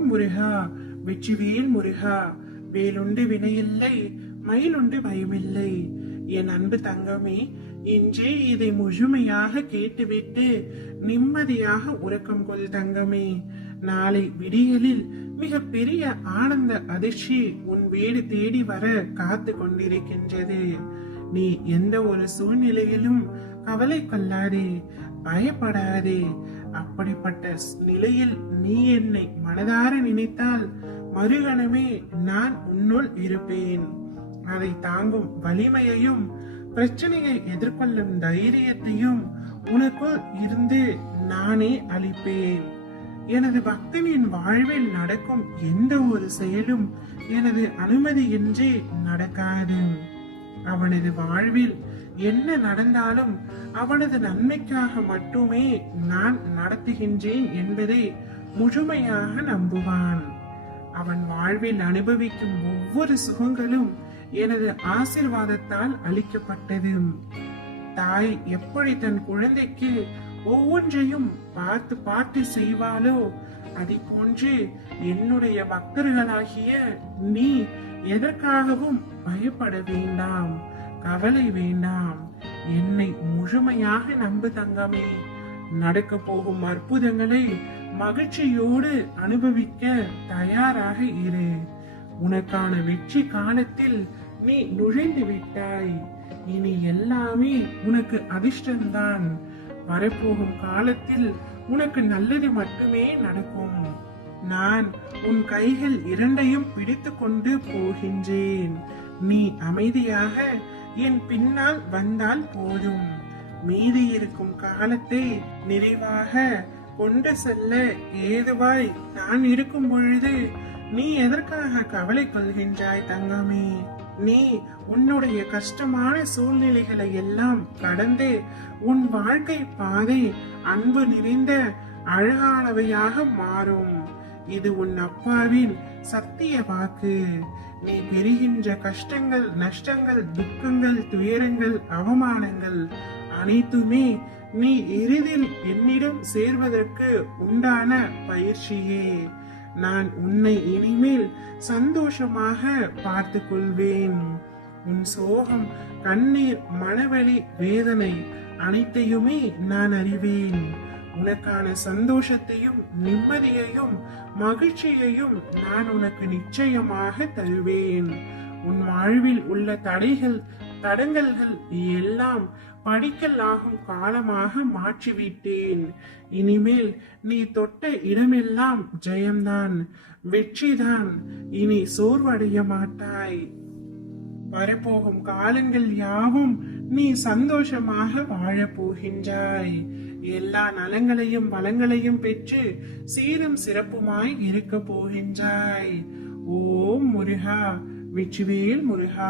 ஓம் முருகா வெற்றிவேல் முருகா வேலுண்டு வினையில்லை மயிலுண்டு பயமில்லை. என் அன்பு தங்கமே இன்றே இதை முழுமையாக கேட்டுவிட்டு நிம்மதியாக உறக்கம் கொள் தங்கமே. நாளை விடியலில் மிக பெரிய ஆனந்த அதிர்ச்சி உன் வீடு தேடி வர காத்து கொண்டிருக்கின்றது. நீ எந்த ஒரு சூழ்நிலையிலும் கவலை கொள்ளாதே பயப்படாதே. அப்படிப்பட்ட நிலையில் நீ என்னை மனதார நினைத்தால் மறுகணமே நான் உன்னுள் இருப்பேன். அதை தாங்கும் வலிமையையும் பிரச்சனையை எதிர்கொள்ளும் தைரியத்தையும் உனக்குள் இருந்து நானே அளிப்பேன். எனது பக்தனின் வாழ்வில் நடக்கும் எந்த ஒரு செயலும் எனது அனுமதியின்றி நடக்காது. அவனது வாழ்வில் என்ன நடந்தாலும் அவனது நன்மைக்காக மட்டுமே நான் நடத்துகின்றேன் என்பதை முழுமையாக நம்புவான். அவன் வாழ்வில் அனுபவிக்கும் ஒவ்வொரு சுகங்களும் எனது ஆசிர்வாதத்தால் அளிக்கப்பட்டது. தாய் எப்படி தன் குழந்தைக்கு ஒவ்வொன்றையும் பார்த்து பார்த்து செய்வாளோ அதை போன்று என்னுடைய பக்தர்களாகிய நீ எதற்காகவும் பயப்பட வேண்டாம். கவலை வேண்டாம். என்னை முழுமையாக நம்பு தங்கமே. நடக்க போகும் அற்புதங்களை மகிழ்ச்சியோடு அனுபவிக்க தயாராக இரு. உனக்கான வெற்றி காலத்தில் நீ நுழைந்து விட்டாய். இனி எல்லாமே உனக்கு அதிர்ஷ்டம்தான். வரப்போகும் காலத்தில் உனக்கு நல்லது மட்டுமே நடக்கும். நான் உன் கைகள் இரண்டையும் பிடித்து கொண்டு போகின்றேன். நீ அமைதியாக என் பின்னால் வந்தால் போதும். மீதி இருக்கும் காலத்தை நிறைவாக கொண்டு செல்ல ஏதுவாய் நான் இருக்கும் பொழுது நீ எதற்காக கவலை கொள்கின்றாய் தங்கமே? நீ உன்னுடைய கஷ்டமான சூழ்நிலைகளை எல்லாம் கடந்து உன் வாழ்க்கை பாதை அன்பு நிறைந்த அழகானவையாக மாறும். இது உன் அப்பாவின் சத்திய வாக்கு. நீ பெறுகின்ற கஷ்டங்கள் நஷ்டங்கள் துக்கங்கள் துயரங்கள் அவமானங்கள் அனைத்துமே நீ எளிதில் என்னிடம் சேர்வதற்கு உண்டான பயிற்சியே. நான் உன்னை இனிமேல் சந்தோஷமாக பார்த்து கொள்வேன் உன் சோகம் கண்ணீர் மனவழி வேதனை அனைத்தையுமே நான் அறிவேன். உனக்கான சந்தோஷத்தையும் நிம்மதியையும் மகிழ்ச்சியையும் நான் உனக்கு நிச்சயமாக தருவேன். உன் வாழ்வில் உள்ள தடைகள் தடங்கல்கள் எல்லாம் படிக்கல் ஆகும் காலமாக மாற்றிவிட்டேன். இனிமேல் நீ தொட்ட இடமெல்லாம் ஜெயம்தான் வெற்றிதான். இனி சோர்வடைய மாட்டாய். வரப்போகும் காலங்கள் யாவும் நீ சந்தோஷமாக வாழப் போகின்றாய் எல்லா நலங்களையும் வளங்களையும் பெற்று சீரும் சிறப்புமாய் இருக்க போகின்றாய். ஓம் முருகா வெற்றிவேல் முருகா.